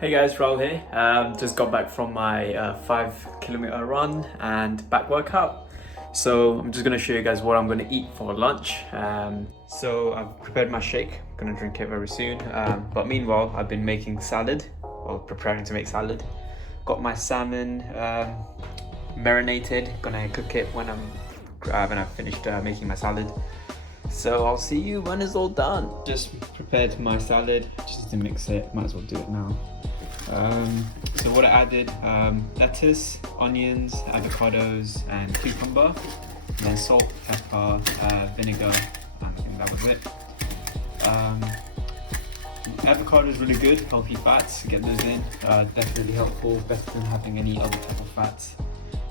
Hey guys, Raul here. Just got back from my 5 kilometer run and back workout. So I'm just gonna show you guys what I'm gonna eat for lunch. So I've prepared my shake. I'm gonna drink it very soon. But meanwhile, I've been making salad, or preparing to make salad. Got my salmon marinated. Gonna cook it when I've finished making my salad. So I'll see you when it's all done. Just prepared my salad. Just need to mix it. Might as well do it now. So what I added, lettuce, onions, avocados and cucumber, and then salt, pepper, vinegar, and I think that was it. Avocado is really good, healthy fats, get those in, definitely helpful, better than having any other type of fats.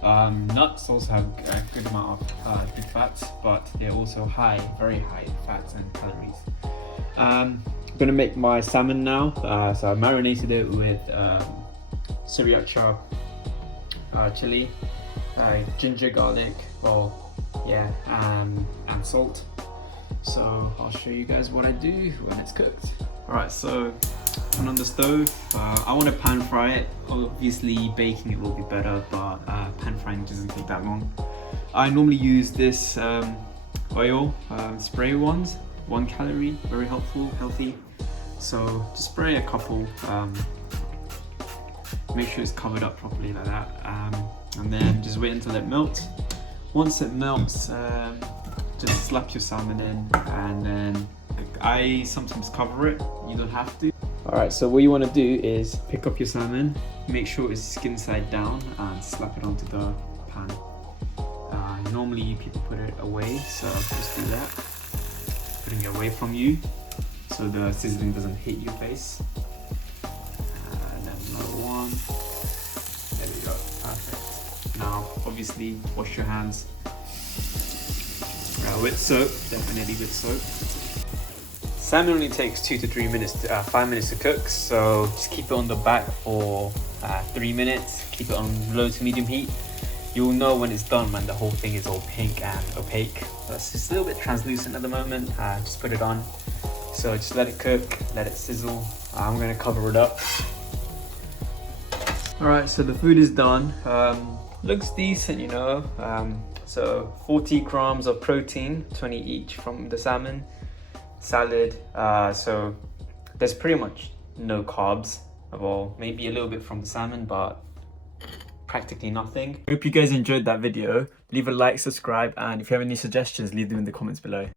Nuts also have a good amount of good fats, but they're also very high in fats and calories. I'm gonna make my salmon now. So I marinated it with sriracha, chili, ginger, garlic, and salt. So I'll show you guys what I do when it's cooked. Alright, so turn on the stove. I want to pan fry it. Obviously baking it will be better, but pan frying doesn't take that long. I normally use this oil spray ones. 1 calorie, very helpful, healthy. So just spray a couple, make sure it's covered up properly like that, and then just wait until it melts. Once it melts, just slap your salmon in, and then I sometimes cover it, you don't have to. Alright, so what you want to do is pick up your salmon, make sure it's skin side down, and slap it onto the pan. Normally people put it away, so just do that. Putting it away from you so the sizzling doesn't hit your face. And then another one. There we go, perfect. Now obviously wash your hands with soap, definitely with soap. Salmon only takes 2 to 3 minutes, 5 minutes to cook, so just keep it on the back for 3 minutes. Keep it on low to medium heat. You'll know when it's done when the whole thing is all pink and opaque. It's just a little bit translucent at the moment. Just put it on. So just let it cook, let it sizzle. I'm gonna cover it up. Alright, so the food is done. Looks decent, you know. So 40 grams of protein, 20 each from the salmon. Salad, so there's pretty much no carbs at all. Maybe a little bit from the salmon, but practically nothing. Hope you guys enjoyed that video. Leave a like, subscribe, and if you have any suggestions, leave them in the comments below.